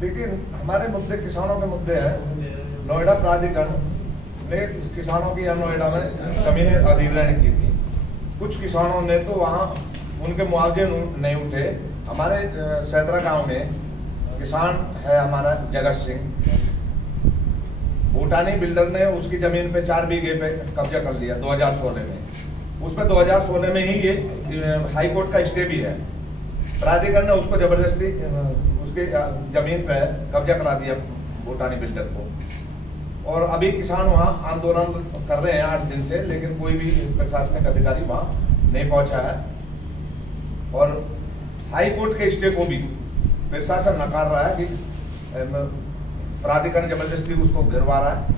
लेकिन हमारे मुद्दे किसानों के मुद्दे हैं। नोएडा प्राधिकरण ने किसानों की नोएडा में जमीनें अधिग्रहण की थी। कुछ किसानों ने तो वहाँ उनके मुआवजे नहीं उठे। हमारे सैदरा गांव में किसान है हमारा जगत सिंह, भूटानी बिल्डर ने उसकी जमीन पे 4 बीघे पे कब्जा कर लिया 2016 में। उसमें 2016 में ही ये हाई कोर्ट का स्टे भी है। प्राधिकरण ने उसको जबरदस्ती उसके जमीन पे कब्जा करा दिया भूटानी बिल्डर को। और अभी किसान वहाँ आंदोलन कर रहे हैं 8 दिन से, लेकिन कोई भी प्रशासनिक अधिकारी वहाँ नहीं पहुँचा है। और हाई कोर्ट के स्टे को भी प्रशासन नकार रहा है कि प्राधिकरण जबरदस्ती उसको गिरवा रहा है।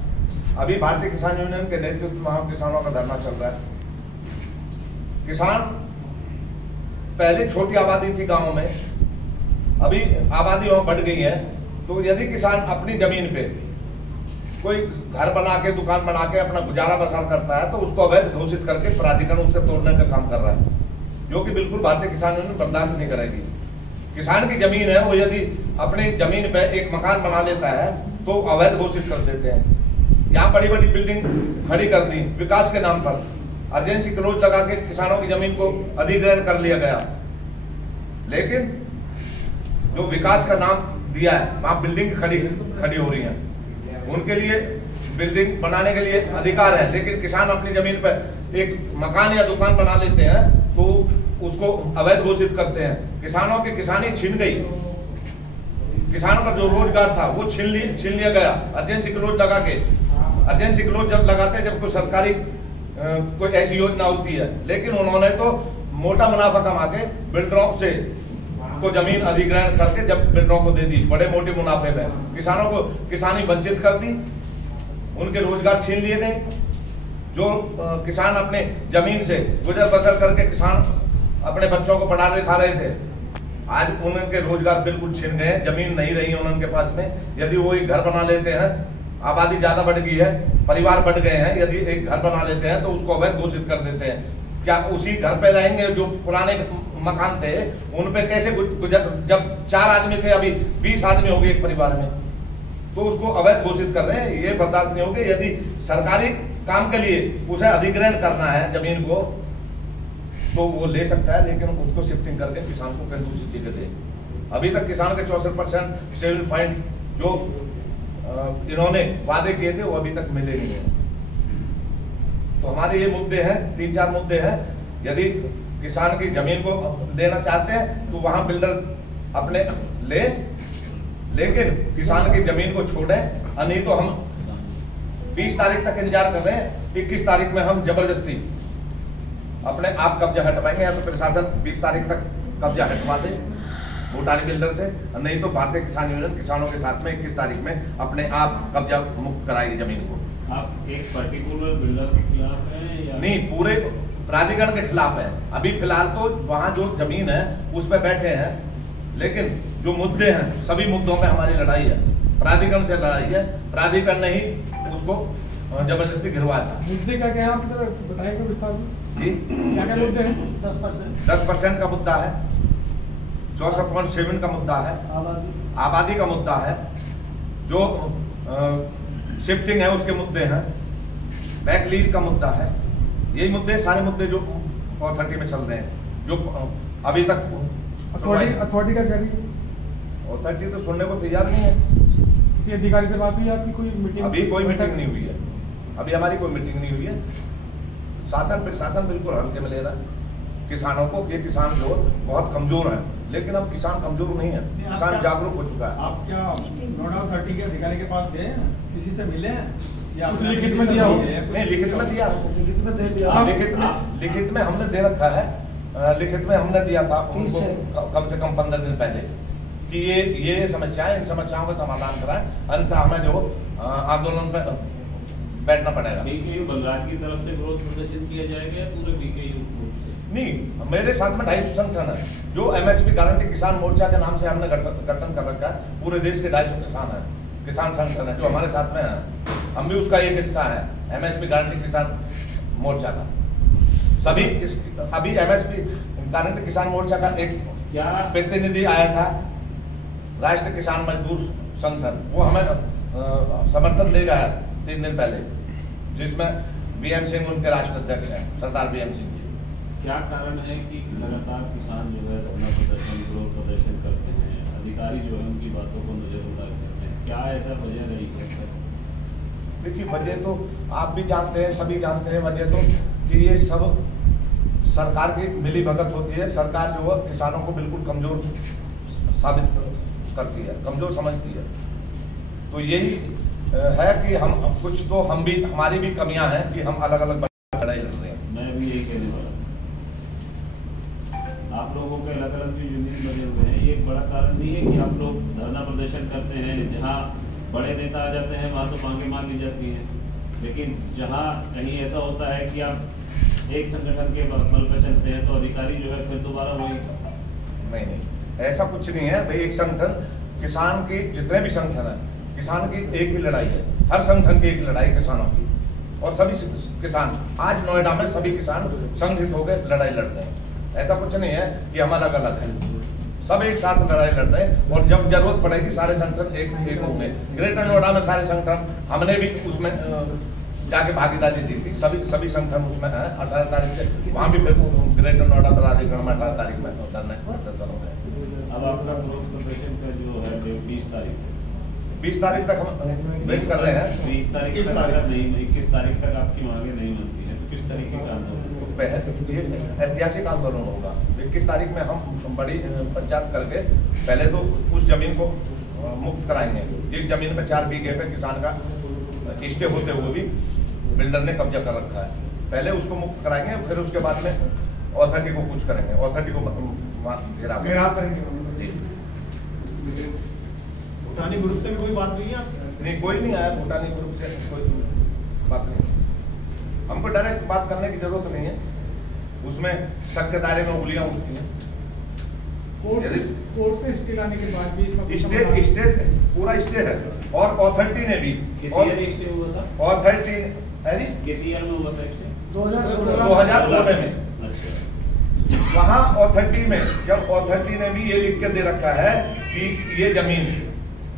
अभी भारतीय किसान यूनियन के नेतृत्व में वहाँ किसानों का धरना चल रहा है। किसान पहले छोटी आबादी थी गाँव में, अभी आबादी वहाँ बढ़ गई है। तो यदि किसान अपनी जमीन पे कोई घर बना के दुकान बना के अपना गुजारा बसर करता है तो उसको अवैध घोषित करके प्राधिकरण उसे तोड़ने का काम कर रहा है, जो कि बिल्कुल भारतीय किसान यूनियन बर्दाश्त नहीं करेगी। किसान की जमीन है, वो यदि अपनी जमीन पे एक मकान बना लेता है तो अवैध घोषित कर देते हैं। यहाँ बड़ी बड़ी बिल्डिंग खड़ी कर दी विकास के नाम पर, अर्जेंसी क्लोज लगा के किसानों की जमीन को अधिग्रहण कर लिया गया। लेकिन जो विकास का नाम दिया है वहां बिल्डिंग खड़ी हो रही है। उनके लिए बिल्डिंग बनाने के लिए अधिकार है, लेकिन किसान अपनी जमीन पर एक मकान या दुकान बना लेते हैं तो उसको अवैध घोषित करते हैं। किसानों की किसानी छिन गई, किसानों का जो रोजगार था वो छीन लिया गया अर्जेंसी क्लोज लगा के। अर्जेंसी क्लोज जब लगाते हैं जब कोई सरकारी कोई ऐसी योजना होती है, लेकिन उन्होंने तो मोटा मुनाफा कमा के बिल्डरों से को जमीन अधिग्रहण करके जब बिल्डरों को दे दी बड़े मोटे मुनाफे में, किसानों को किसानी वंचित कर दी, उनके रोजगार छीन लिए गए। जो किसान अपने जमीन से गुजर बसर करके किसान अपने बच्चों को पढ़ा लिखा रहे थे, आज उनके रोजगार बिल्कुल छिन गए। जमीन नहीं रही है उनके पास में। यदि वो एक घर बना लेते हैं, आबादी ज्यादा बढ़ गई है, परिवार बढ़ गए हैं, यदि एक घर बना लेते हैं तो उसको अवैध घोषित कर देते हैं। क्या उसी घर पे रहेंगे? जो पुराने मकान थे उन पे कैसे जब 4 आदमी थे अभी 20 आदमी हो गए एक परिवार में, तो उसको अवैध घोषित कर रहे हैं। ये बर्दाश्त नहीं होगा। यदि सरकारी काम के लिए उसे अधिग्रहण करना है जमीन को तो वो ले सकता है, लेकिन उसको शिफ्टिंग करके किसान को कहीं दूसरी जगह दे। अभी तक किसान के 64% सेविंग पॉइंट जो इन्होंने वादे किए थे वो अभी तक मिले नहीं है। तो हमारे ये मुद्दे हैं, 3-4 मुद्दे हैं। यदि किसान की जमीन को लेना चाहते हैं तो वहां बिल्डर अपने ले, लेकिन किसान की जमीन को छोड़े। नहीं तो हम 20 तारीख तक इंतजार कर रहे हैं, 21 तारीख में हम जबरदस्ती अपने आप कब्जा हटवाएंगे, या तो प्रशासन 20 तारीख तक कब्जा हटवा दे भूटानी बिल्डर से, नहीं तो भारतीय किसान यूनियन किसानों के साथ में 21 तारीख में अपने आप कब्जा मुक्त कराएगी जमीन को। आप एक पर्टिकुलर बिल्डर के खिलाफ हैं या नहीं, पूरे प्राधिकरण के खिलाफ है। अभी फिलहाल तो वहाँ जो जमीन है उस पर बैठे हैं, लेकिन जो मुद्दे हैं सभी मुद्दों पे हमारी लड़ाई है, प्राधिकरण से लड़ाई है। प्राधिकरण ने ही उसको जबरदस्ती गिरवाया था। मुद्दे क्या क्या आप बताएंगे विस्तार में जी? क्या मुद्दे हैं? 10% का मुद्दा है, 64.7 का मुद्दा है, आबादी का मुद्दा है, जो शिफ्टिंग है उसके मुद्दे हैं, बैक लीज का मुद्दा है। यही मुद्दे सारे मुद्दे जो अथॉरिटी में चल रहे हैं, जो अभी तक अथॉरिटी का क्या अथॉरिटी तो सुनने को तैयार नहीं है। किसी अधिकारी से बात हुई आपकी? कोई मीटिंग? अभी कोई मीटिंग नहीं हुई है, अभी हमारी कोई मीटिंग नहीं हुई है। शासन प्रशासन बिल्कुल हल्के में ले रहा है किसानों को। ये किसान जो बहुत कमजोर है, लेकिन अब किसान कमजोर नहीं है, किसान जागरूक हो चुका है। आप क्या नोएडा अथॉरिटी के अधिकारी के पास गए हैं, किसी से मिले हैं या लिखित में दिया हो? नहीं, लिखित में दिया, लिखित में दे दिया। लिखित में हमने दे रखा है। लिखित में हमने दिया था उनको कम से कम 15 दिन पहले कि ये समस्याएं, इन समस्याओं का समाधान कराएं, अन्यथा हमें जो आंदोलन पे बैठना पड़ेगा। बीकेयू बलराज की तरफ से विरोध प्रदर्शन किया जाएगा या पूरे बीकेयू से? नहीं, मेरे साथ में 250 संगठन है जो एमएसपी गारंटी किसान मोर्चा के नाम से हमने गठन कर रखा है। पूरे देश के 250 किसान संगठन है जो हमारे साथ में है। हम भी उसका एक हिस्सा है, एमएसपी गारंटी किसान मोर्चा का। सभी अभी एमएसपी गारंटी किसान मोर्चा का एक क्या प्रतिनिधि आया था राष्ट्रीय किसान मजदूर संगठन, वो हमें समर्थन दे रहा है 3 दिन पहले, जिसमें BM सिंह उनके राष्ट्रीय अध्यक्ष हैं, सरदार BM सिंह जी। क्या कारण है कि लगातार किसान जो है धरना प्रदर्शन, विरोध प्रदर्शन करते हैं, अधिकारी जो है उनकी बातों को नजरअंदाज करते हैं, क्या ऐसा वजह रही है? देखिए, वजह तो आप भी जानते हैं, सभी जानते हैं वजह तो, कि ये सब सरकार की मिली भगत होती है। सरकार जो है किसानों को बिल्कुल कमजोर साबित करती है, कमजोर समझती है। तो यही है कि हमारी भी कमियां हैं कि हम अलग अलग लड़ाई लड़ रहे हैं। मैं भी यही कहने वाला, आप लोगों के अलग अलग जो यूनियन बने हुए हैं, ये एक बड़ा कारण नहीं है कि आप लोग धरना प्रदर्शन करते हैं, जहाँ बड़े नेता आ जाते हैं वहाँ तो मांगे मान ली जाती हैं, लेकिन जहाँ कहीं ऐसा होता है कि आप एक संगठन के बल पर चलते हैं तो अधिकारी जो है फिर दोबारा वही। नहीं, ऐसा कुछ नहीं है भाई। एक संगठन, किसान की जितने भी संगठन है, किसान की एक ही लड़ाई है, हर संगठन की एक लड़ाई किसानों की, और सभी किसान आज नोएडा में सभी किसान संगठित होकर लड़ाई लड़ रहे हैं। ऐसा कुछ नहीं है कि हम अलग अलग हैं, सब एक साथ लड़ाई लड़ रहे हैं। और जब जरूरत पड़ेगी सारे संगठन एक होंगे। ग्रेटर नोएडा में सारे संगठन, हमने भी उसमें जाके भागीदारी दी थी, सभी संगठन उसमें है। 18 तारीख से वहाँ भी ग्रेटर नोएडा प्राधिकरण में 18 तारीख में करने प्रदर्शन हो गए। अब आपका विरोध प्रदर्शन का जो है 20 तारीख 20 तारीख तक हम वेट कर रहे हैं। 20 तारीख तक अगर नहीं, 21 तारीख तक आपकी मांगे नहीं बनती हैं तो किस तरीके का आंदोलन? ये ऐतिहासिक आंदोलन होगा। 21 तारीख में हम बड़ी पंचायत करके पहले तो उस जमीन को मुक्त कराएंगे। जिस जमीन में 4 बीघे पे किसान का स्टे होते हुए भी बिल्डर ने कब्जा कर रखा है, पहले उसको मुक्त कराएंगे, फिर उसके बाद में अथॉरिटी को कुछ करेंगे, अथॉरिटी को घेराव करेंगे। भूटानी ग्रुप से भी कोई बात नहीं है आपकी? नहीं, कोई नहीं आया भूटानी ग्रुप से, कोई बात नहीं। हमको डायरेक्ट बात करने की जरूरत नहीं है, उसमें शक के दायरे में उंगलियां उठती हैं। कोर्ट से स्टे लाने के बाद भी स्टे पूरा स्टे है, और अथॉरिटी ने भी किस ईयर स्टे हुआ था? अथॉरिटी किस ईयर में हुआ था स्टे? 2016 में। अच्छा, वहाँ अथॉरिटी में जब अथॉरिटी ने भी ये लिख के दे रखा है कि ये जमीन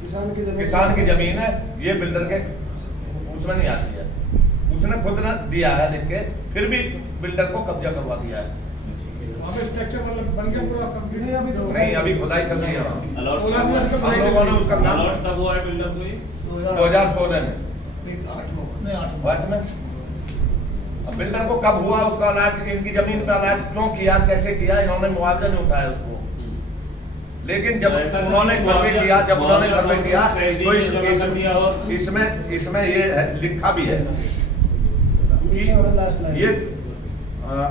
किसान की जमीन है, ये बिल्डर के उसमें नहीं आती है, उसने खुद ने दिया है लिख के, फिर भी बिल्डर को कब्जा करवा दिया है। स्ट्रक्चर मतलब बन गया पूरा कंप्लीट है अभी तो? नहीं, अभी खुदाई चल रही है। हम लोगों ने उसका काम अलॉट कब हुआ है बिल्डर को? ये 2016 में 8 में। अब बिल्डर को कब हुआ उसका अलॉट, इनकी जमीन पे अलॉट क्यों किया, कैसे किया, इन्होंने मुआवजा नहीं उठाया उसको। लेकिन जब उन्होंने सर्वे किया तो इसमें ये लिखा भी है कि ये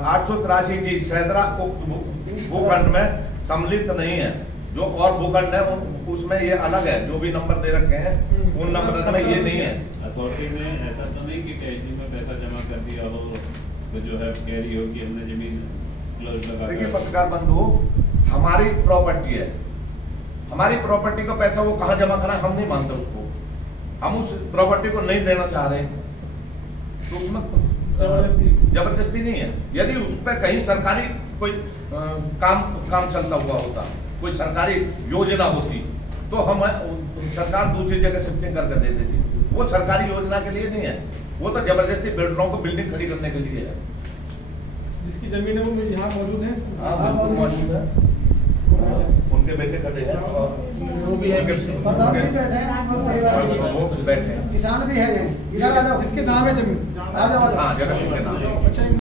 883 जी सैदरा भूखंड में सम्मिलित नहीं है, जो और भूखंड है उसमें ये अलग है, जो भी नंबर दे रखे हैं उन नंबर में ये नहीं है। अथॉरिटी ने ऐसा तो नहीं कि कैश में पैसा जमा कर दिया हो तो जो है कह रही हो कि हमने जमीन क्लोज लगा। देखिए पत्रकार बंधु, हमारी प्रॉपर्टी है, हमारी प्रॉपर्टी का पैसा वो कहाँ जमा करा, हम नहीं मानते उसको, हम उस प्रॉपर्टी को नहीं देना चाह रहे, तो उसमें जबरदस्ती नहीं है। यदि उस पर कहीं सरकारी कोई काम चलता हुआ होता, कोई सरकारी योजना होती, तो हम सरकार दूसरी जगह शिफ्टिंग करके दे देती। वो सरकारी योजना के लिए नहीं है, वो तो जबरदस्ती बिल्डरों को बिल्डिंग खड़ी करने के लिए है। जिसकी जमीन है वो यहाँ मौजूद है? मौजूद है, उनके बेटे खड़े हैं और वो भी है, वो बैठे हैं। किसान भी है, इधर आ जाओ, जिसके नाम है जमीन, आ जाओ। हाँ, जगह सिंह के नाम। अच्छा।